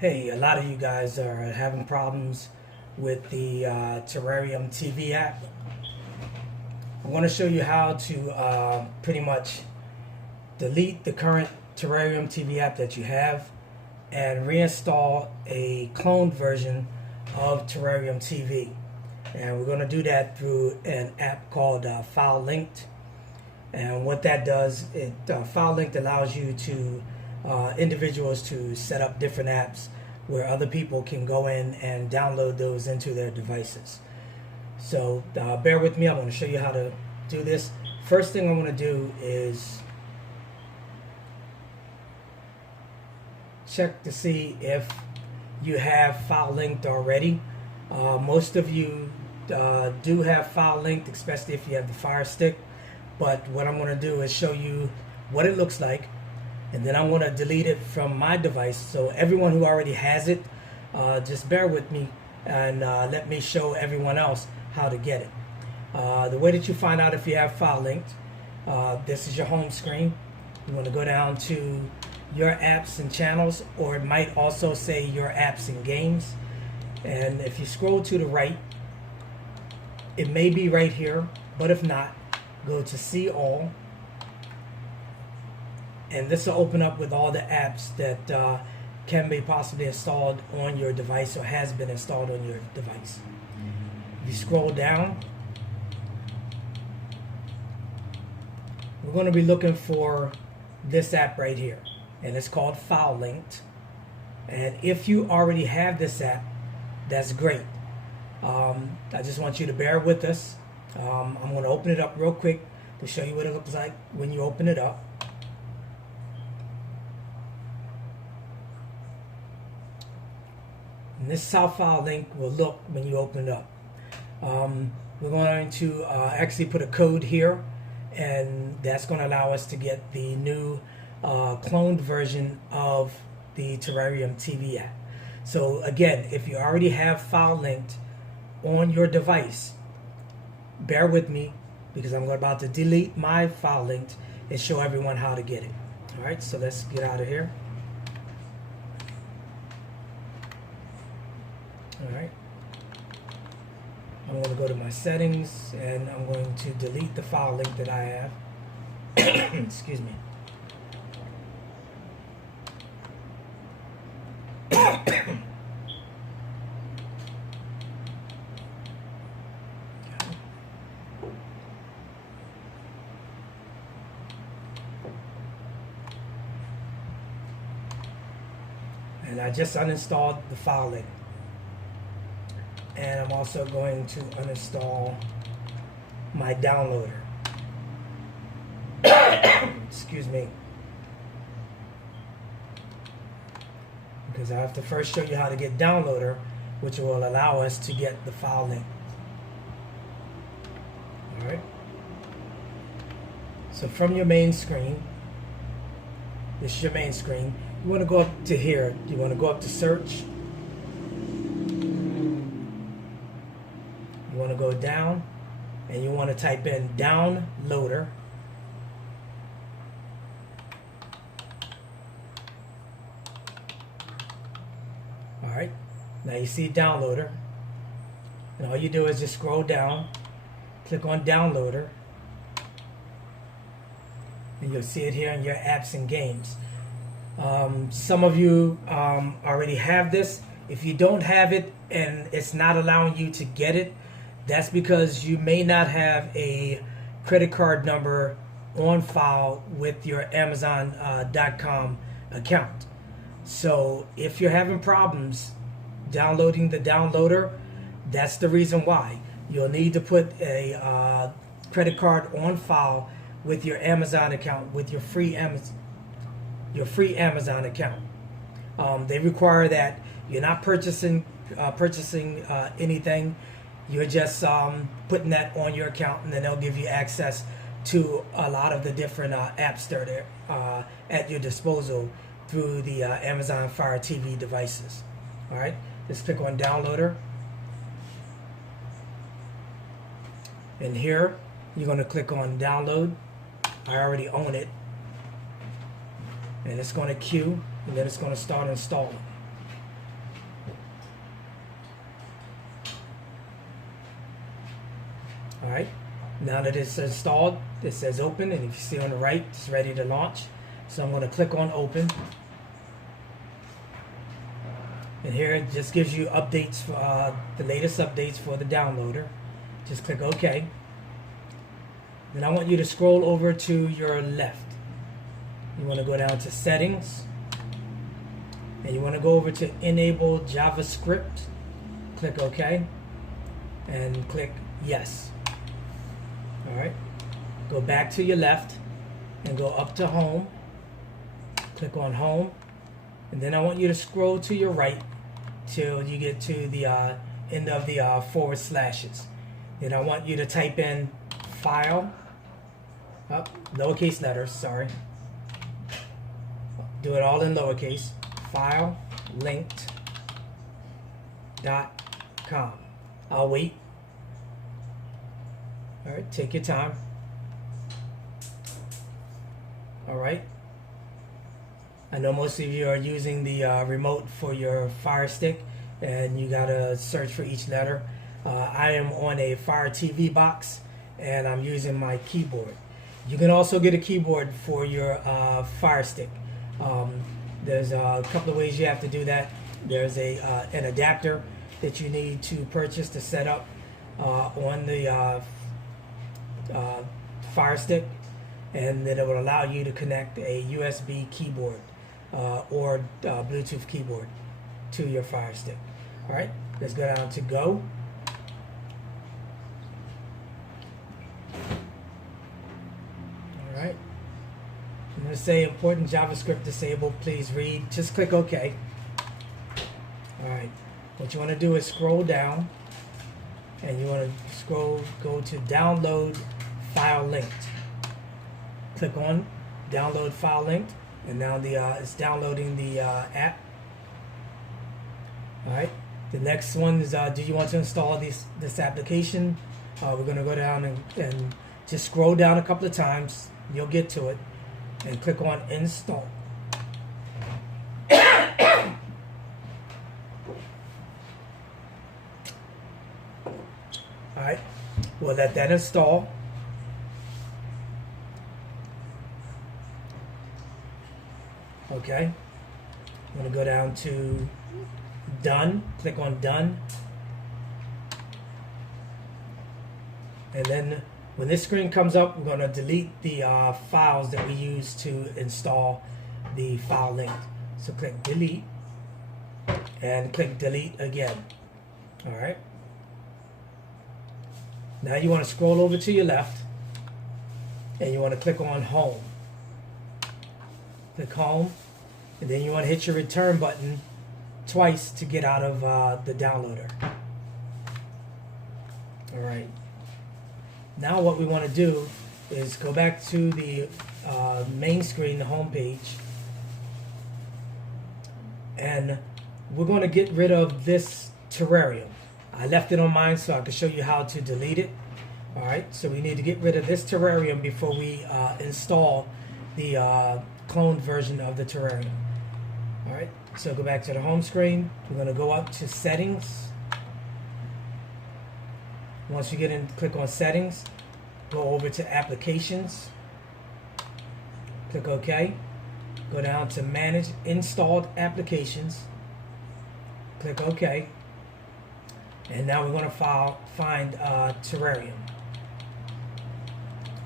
Hey, a lot of you guys are having problems with the Terrarium TV app. I'm going to show you how to pretty much delete the current Terrarium TV app that you have and reinstall a cloned version of Terrarium TV. And we're going to do that through an app called File Linked. And what that does, File Linked allows you to individuals to set up different apps where other people can go in and download those into their devices. So bear with me, I'm going to show you how to do this. First thing I'm going to do is check to see if you have File Linked already. Most of you do have File Linked, especially if you have the Firestick. But what I'm going to do is show you what it looks like, and then I'm going to delete it from my device. So everyone who already has it, just bear with me and let me show everyone else how to get it. The way that you find out if you have File Linked, this is your home screen. You want to go down to your apps and channels, or it might also say your apps and games. And if you scroll to the right, it may be right here, but if not, go to See All. And this will open up with all the apps that can be possibly installed on your device or has been installed on your device. If you scroll down, we're going to be looking for this app right here, and it's called File Linked. And if you already have this app, that's great. I just want you to bear with us. I'm going to open it up real quick to show you what it looks like when you open it up. And this is how File Link will look when you open it up. We're going to actually put a code here, and that's going to allow us to get the new cloned version of the Terrarium TV app. So again, if you already have File Linked on your device, bear with me because I'm about to delete my File Linked and show everyone how to get it. All right, so let's get out of here. All right, I'm going to go to my settings and I'm going to delete the File Link that I have. Excuse me. And I just uninstalled the File Link. And I'm also going to uninstall my downloader. Excuse me. Because I have to first show you how to get downloader, which will allow us to get the File Link. Alright. So from your main screen, this is your main screen. You want to go up to here. You want to go up to search. You want to go down and you want to type in downloader. Alright, now you see downloader, and all you do is just scroll down, click on downloader, and you'll see it here in your apps and games. Some of you already have this. If you don't have it and it's not allowing you to get it, that's because you may not have a credit card number on file with your Amazon.com account. So if you're having problems downloading the downloader, that's the reason why. You'll need to put a credit card on file with your Amazon account, with your free Amazon account. They require that you're not purchasing anything. You're just putting that on your account, and then they'll give you access to a lot of the different apps that are at your disposal through the Amazon Fire TV devices. All right, let's click on downloader. And here, you're going to click on download. I already own it. And it's going to queue, and then it's going to start installing. Now that it's installed, it says open, and if you see on the right, it's ready to launch. So I'm going to click on open. And here it just gives you updates for the latest updates for the downloader. Just click OK. Then I want you to scroll over to your left. You want to go down to settings. And you want to go over to enable JavaScript. Click OK. And click yes. Alright. Go back to your left and go up to home. Click on home. And then I want you to scroll to your right till you get to the end of the forward slashes. Then I want you to type in file, lowercase letters, sorry. Do it all in lowercase. File linked.com. I'll wait. Alright, take your time. Alright. I know most of you are using the remote for your Firestick, and you gotta search for each letter. I am on a Fire TV box, and I'm using my keyboard. You can also get a keyboard for your Firestick. There's a couple of ways you have to do that. There's an adapter that you need to purchase to set up on the Firestick, and then it will allow you to connect a USB keyboard or Bluetooth keyboard to your Firestick. Alright, let's go down to go. Alright, I'm going to say important JavaScript disabled, please read. Just click OK. Alright, what you want to do is scroll down, and you want to go to download file linked. Click on download file linked, and now it's downloading the app. Alright, the next one is do you want to install this application? We're going to go down and just scroll down a couple of times. You'll get to it, and click on install. Alright, we'll let that install. Okay, I'm going to go down to done, click on done, and then when this screen comes up, we're going to delete the files that we use to install the file link. So click delete and click delete again. Alright, now you want to scroll over to your left, and you want to click on home. Click home, and then you want to hit your return button twice to get out of the downloader. Alright, now what we want to do is go back to the main screen, the home page, and we're going to get rid of this Terrarium. I left it on mine so I can show you how to delete it. Alright, so we need to get rid of this Terrarium before we install the cloned version of the Terrarium. Alright, so go back to the home screen. We're going to go up to settings. Once you get in, click on settings, go over to applications, click OK, go down to manage installed applications, click OK, and now we're going to find Terrarium.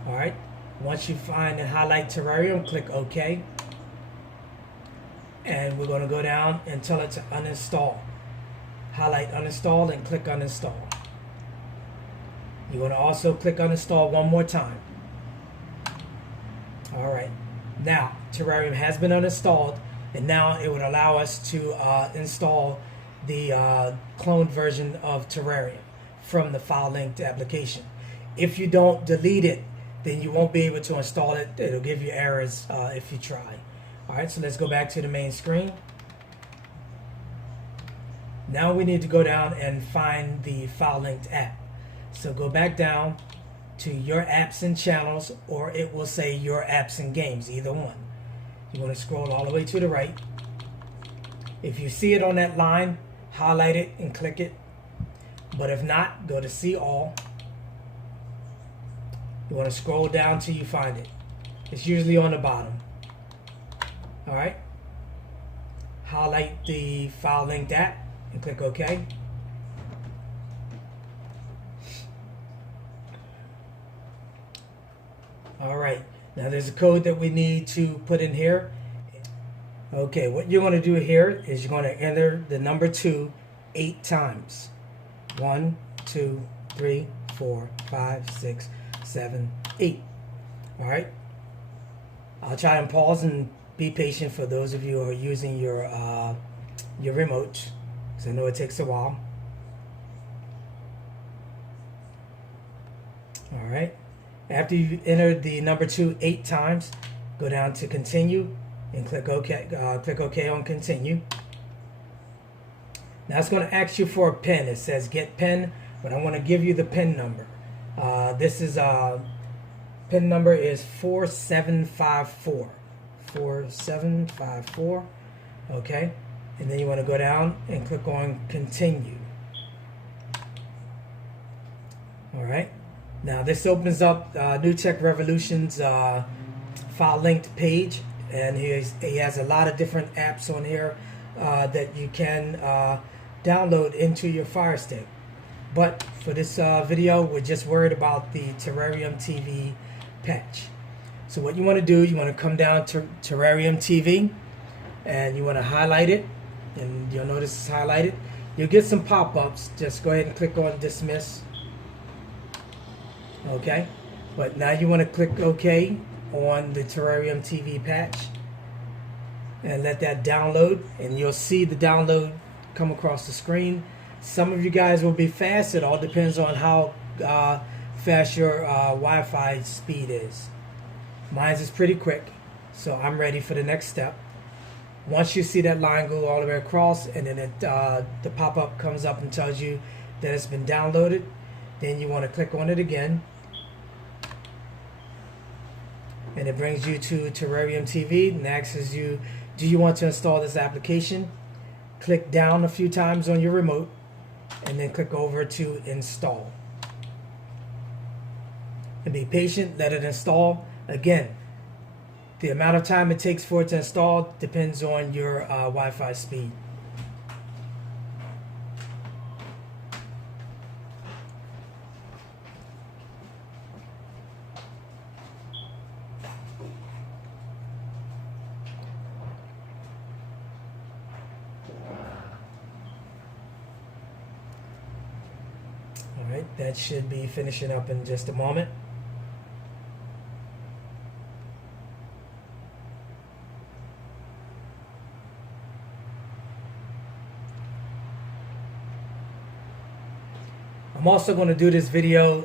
Alright, once you find and highlight Terrarium, click OK, and we're going to go down and tell it to uninstall. Highlight uninstall and click uninstall. You're going to also click uninstall one more time. Alright, now Terrarium has been uninstalled, and now it would allow us to install the cloned version of Terrarium from the file linked application. If you don't delete it, then you won't be able to install it. It'll give you errors if you try. Alright, so let's go back to the main screen. Now we need to go down and find the file linked app. So go back down to your apps and channels, or it will say your apps and games, either one. You want to scroll all the way to the right. If you see it on that line, highlight it and click it. But if not, go to see all. You want to scroll down till you find it. It's usually on the bottom. All right. Highlight the file linked app and click OK. All right. Now there's a code that we need to put in here. Okay, what you're going to do here is you're going to enter the number 2 8 times. 1, 2, 3, 4, 5, 6, 7, 8. All right. I'll try and pause and be patient for those of you who are using your remote, because I know it takes a while. All right. After you've entered the number 2 8 times, go down to continue and click OK. Click OK on continue. Now it's going to ask you for a PIN. It says get PIN, but I'm going to give you the PIN number. This is PIN number is 4754. 4754. Okay, and then you want to go down and click on continue. All right. Now this opens up New Tech Revolution's file linked page, and he has a lot of different apps on here that you can download into your Firestick. But for this video, we're just worried about the Terrarium TV patch. So what you want to do, you want to come down to Terrarium TV, and you want to highlight it, and you'll notice it's highlighted. You'll get some pop-ups. Just go ahead and click on dismiss. Okay, but now you want to click OK on the Terrarium TV patch and let that download, and you'll see the download come across the screen. Some of you guys will be fast. It all depends on how fast your Wi-Fi speed is. Mine is pretty quick, so I'm ready for the next step. Once you see that line go all the way across, and then the pop-up comes up and tells you that it's been downloaded, then you want to click on it again, and it brings you to Terrarium TV and asks you, do you want to install this application? Click down a few times on your remote and then click over to install. And be patient, let it install. Again, the amount of time it takes for it to install depends on your Wi-Fi speed. Alright, that should be finishing up in just a moment. I'm also going to do this video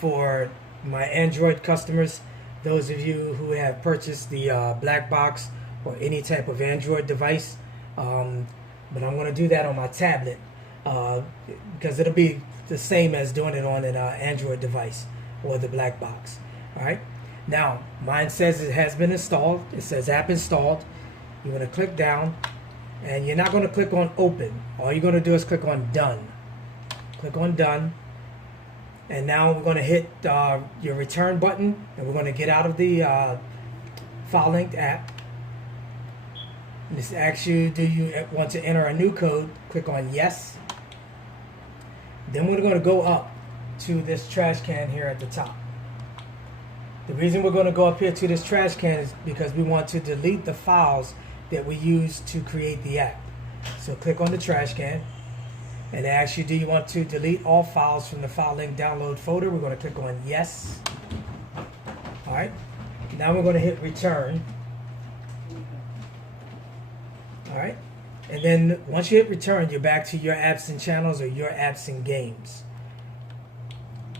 for my Android customers, those of you who have purchased the black box or any type of Android device, but I'm going to do that on my tablet because it'll be the same as doing it on an Android device or the black box. Alright, now mine says it has been installed. It says app installed. You're going to click down, and you're not going to click on open. All you're going to do is click on done. Click on done, and now we're going to hit your return button, and we're going to get out of the file linked app. And this asks you, do you want to enter a new code? Click on yes. Then we're going to go up to this trash can here at the top. The reason we're going to go up here to this trash can is because we want to delete the files that we use to create the app. So click on the trash can, and it asks you, do you want to delete all files from the file link download folder? We're going to click on yes. Alright, now we're going to hit return. Alright, and then once you hit return, you're back to your apps and channels or your apps and games.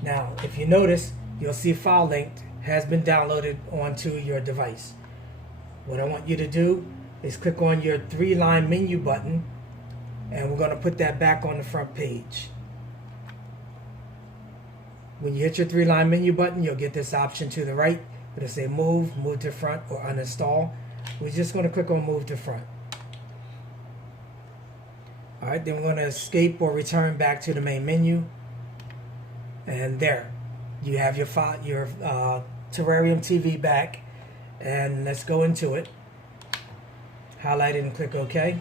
Now, if you notice, you'll see file linked has been downloaded onto your device. What I want you to do is click on your 3-line menu button, and we're going to put that back on the front page. When you hit your 3-line menu button, you'll get this option to the right. It'll say move to front, or uninstall. We're just going to click on move to front. Alright, then we're going to escape or return back to the main menu. And there. you have your Terrarium TV back, and let's go into it. Highlight it and click OK.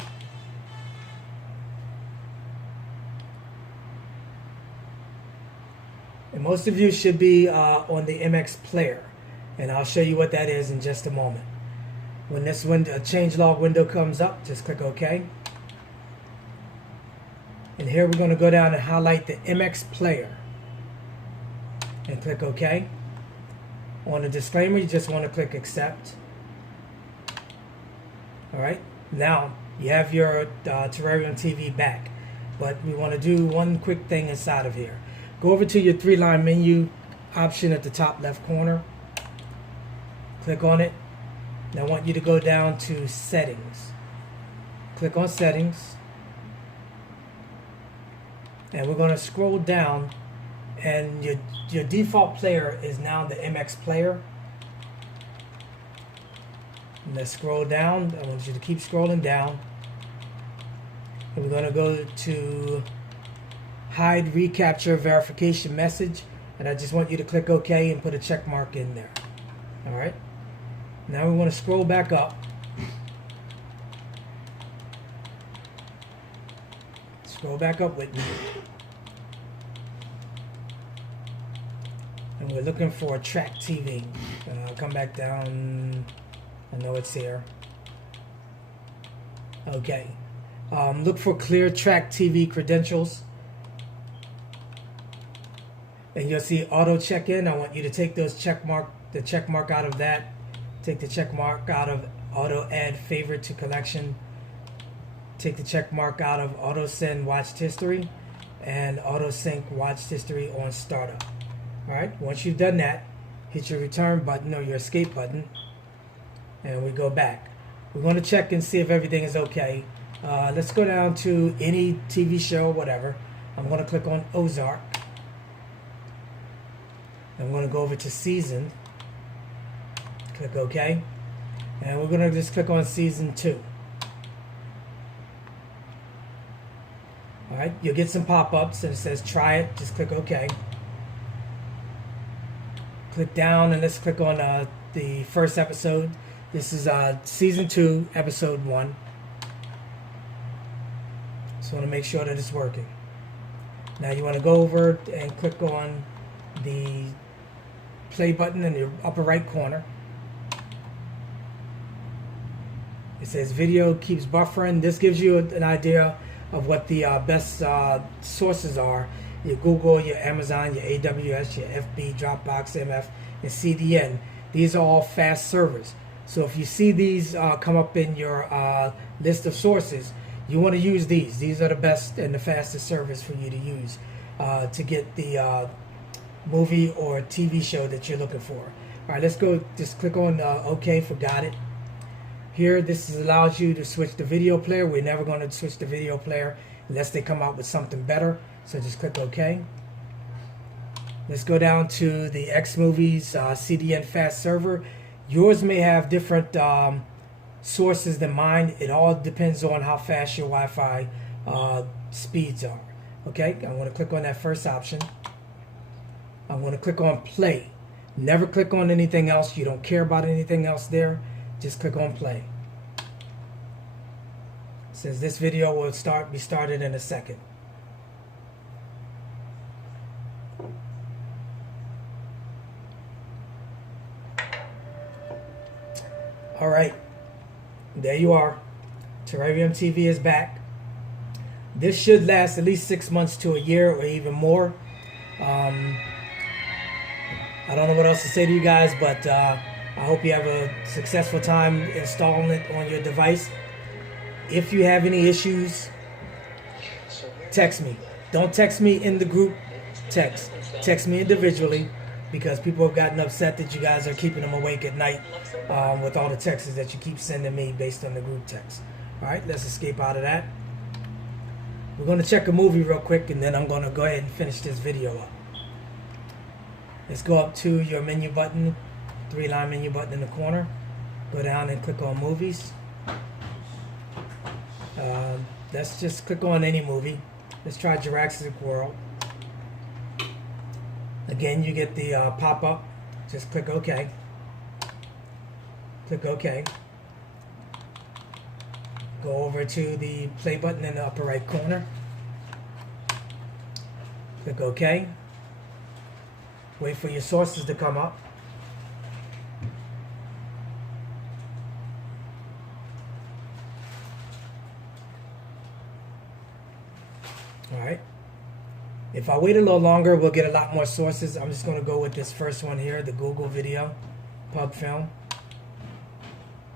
And most of you should be on the MX player, and I'll show you what that is in just a moment. When this window, changelog window comes up, just click OK. And here we're going to go down and highlight the MX player and click OK. On the disclaimer, you just want to click accept. Alright, now you have your Terrarium TV back, but we want to do one quick thing inside of here. Go over to your 3-line menu option at the top left corner. Click on it. Now I want you to go down to settings. Click on settings. And we're going to scroll down, and your default player is now the MX player. And let's scroll down. I want you to keep scrolling down. And we're going to go to hide recapture verification message, and I just want you to click OK and put a check mark in there. Alright, now we want to scroll back up. Scroll back up with me, and we're looking for Track TV. Come back down. I know it's here. Okay, look for clear Track TV credentials, and you'll see auto check-in. I want you to take those the check mark out of that. Take the check mark out of auto add favorite to collection. Take the check mark out of auto send watched history, and auto sync watched history on startup. Alright, once you've done that, hit your return button or your escape button, and we go back. We're going to check and see if everything is okay. Let's go down to any TV show, whatever. I'm going to click on Ozark. I'm going to go over to season. Click OK. And we're going to just click on season 2. Alright, you'll get some pop-ups and it says try it. Just click OK. Click down and let's click on the first episode. This is season 2, episode 1. Just want to make sure that it's working. Now you want to go over and click on the play button in the upper right corner. It says video keeps buffering. This gives you an idea of what the best sources are. Your Google, your Amazon, your AWS, your FB, Dropbox, MF, and CDN. These are all fast servers. So if you see these come up in your list of sources, you want to use these. These are the best and the fastest servers for you to use to get the movie or TV show that you're looking for. Alright, let's go. Just click on OK for got it. Here, this allows you to switch the video player. We're never going to switch the video player unless they come out with something better. So just click OK. Let's go down to the X Movies CDN fast server. Yours may have different sources than mine. It all depends on how fast your Wi-Fi speeds are. Okay, I'm going to click on that first option. I'm going to click on play. Never click on anything else. You don't care about anything else there. Just click on play. It says this video will be started in a second. Alright, there you are. Terrarium TV is back. This should last at least 6 months to a year or even more. I don't know what else to say to you guys, but I hope you have a successful time installing it on your device. If you have any issues, text me. Don't text me in the group text. Text me individually, because people have gotten upset that you guys are keeping them awake at night with all the texts that you keep sending me based on the group text. Alright, let's escape out of that. We're going to check a movie real quick, and then I'm going to go ahead and finish this video up. Let's go up to your menu button, 3-line menu button in the corner. Go down and click on movies. Let's just click on any movie. Let's try Jurassic World. Again, you get the pop-up. Just click OK. Click OK. Go over to the play button in the upper right corner. Click OK. Wait for your sources to come up. Alright. If I wait a little longer, we'll get a lot more sources. I'm just going to go with this first one here, the Google video, pub film.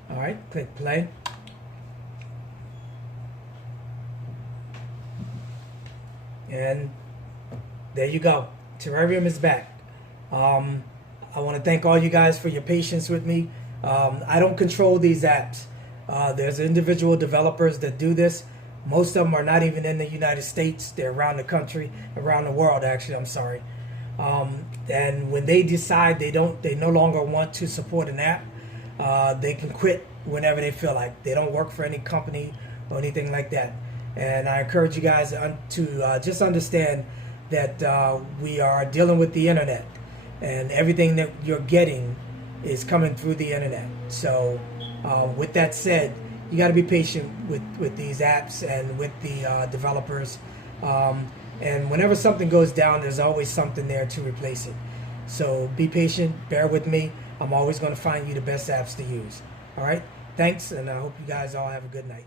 Alright, click play. And there you go. Terrarium is back. I want to thank all you guys for your patience with me. I don't control these apps. There's individual developers that do this. Most of them are not even in the United States. They're around the country, around the world, actually, I'm sorry. And when they decide they no longer want to support an app, they can quit whenever they feel like. They don't work for any company or anything like that. And I encourage you guys to just understand that we are dealing with the internet, and everything that you're getting is coming through the internet. So with that said, you got to be patient with these apps and with the developers. And whenever something goes down, there's always something there to replace it. So be patient, bear with me. I'm always going to find you the best apps to use. All right? Thanks, and I hope you guys all have a good night.